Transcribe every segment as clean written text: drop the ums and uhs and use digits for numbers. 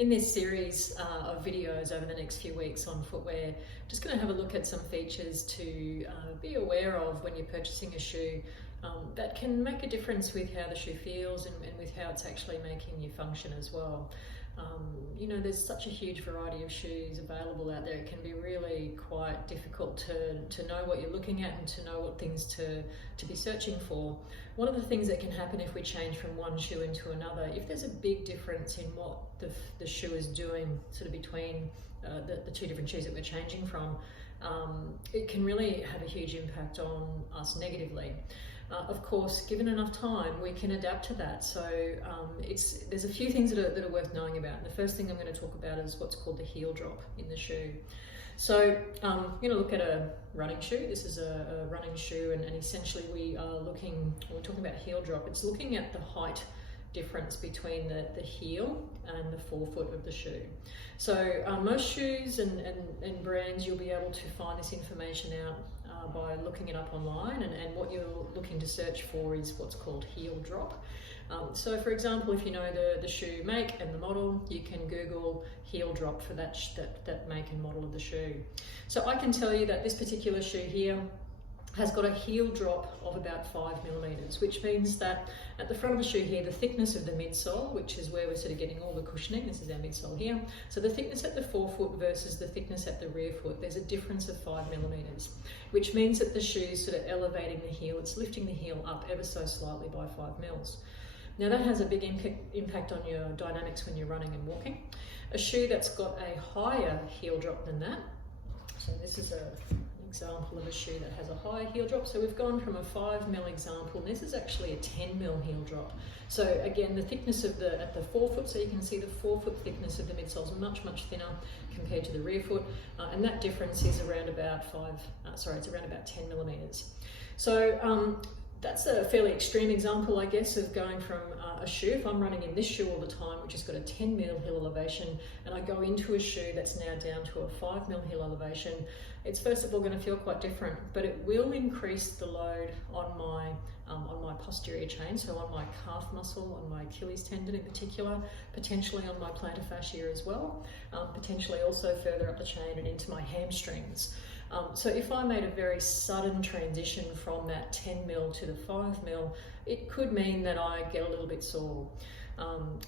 In this series of videos over the next few weeks on footwear, just going to have a look at some features to be aware of when you're purchasing a shoe that can make a difference with how the shoe feels and with how it's actually making you function as well. You know, there's such a huge variety of shoes available out there. It can be really quite difficult to know what you're looking at and to know what things to be searching for. One of the things that can happen if we change from one shoe into another, if there's a big difference in what the shoe is doing sort of between the two different shoes that we're changing from, it can really have a huge impact on us negatively. Of course, given enough time, we can adapt to that. So there's a few things that are worth knowing about. And the first thing I'm going to talk about is what's called the heel drop in the shoe. So I'm going to look at a running shoe. This is a running shoe, and essentially we're talking about heel drop. It's looking at the height difference between the heel and the forefoot of the shoe. So most shoes and brands, you'll be able to find this information out by looking it up online, and what you're looking to search for is what's called heel drop. So for example, if you know the shoe make and the model, you can Google heel drop for that make and model of the shoe. So I can tell you that this particular shoe here has got a heel drop of about 5 millimeters, which means that at the front of the shoe here, the thickness of the midsole, which is where we're sort of getting all the cushioning, this is our midsole here. So the thickness at the forefoot versus the thickness at the rear foot, there's a difference of 5 millimeters, which means that the shoe is sort of elevating the heel, it's lifting the heel up ever so slightly by 5 mils. Now that has a big impact on your dynamics when you're running and walking. A shoe that's got a higher heel drop than that, so this is an example of a shoe that has a higher heel drop. So we've gone from a 5 mil example, and this is actually a 10 mil heel drop. So again, the thickness of at the forefoot, so you can see the forefoot thickness of the midsole is much thinner compared to the rear foot, and that difference is around about 10 millimeters. So that's a fairly extreme example, I guess, of going from a shoe. If I'm running in this shoe all the time, which has got a 10 mil heel elevation, and I go into a shoe that's now down to a 5 mil heel elevation, it's first of all going to feel quite different, but it will increase the load on my posterior chain, so on my calf muscle, on my Achilles tendon in particular, potentially on my plantar fascia as well, potentially also further up the chain and into my hamstrings. So if I made a very sudden transition from that 10 mil to the 5 mil, it could mean that I get a little bit sore.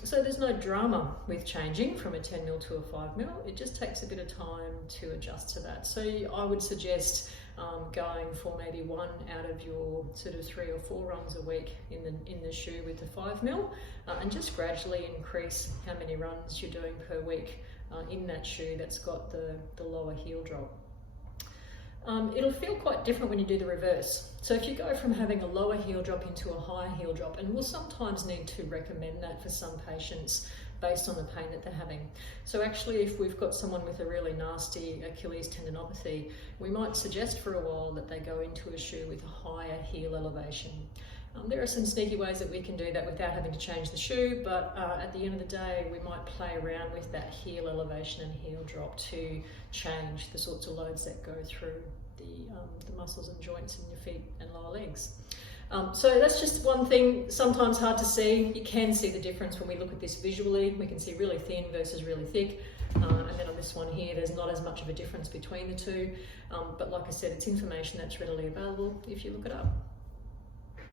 So there's no drama with changing from a 10 mil to a 5 mil. It just takes a bit of time to adjust to that. So I would suggest going for maybe one out of your sort of 3 or 4 runs a week in the shoe with the 5 mil, and just gradually increase how many runs you're doing per week in that shoe that's got the lower heel drop. It'll feel quite different when you do the reverse. So if you go from having a lower heel drop into a higher heel drop, and we'll sometimes need to recommend that for some patients based on the pain that they're having. So actually, if we've got someone with a really nasty Achilles tendinopathy, we might suggest for a while that they go into a shoe with a higher heel elevation. There are some sneaky ways that we can do that without having to change the shoe, but at the end of the day, we might play around with that heel elevation and heel drop to change the sorts of loads that go through the muscles and joints in your feet and lower legs. So that's just one thing, sometimes hard to see. You can see the difference when we look at this visually. We can see really thin versus really thick. And then on this one here, there's not as much of a difference between the two. But like I said, it's information that's readily available if you look it up.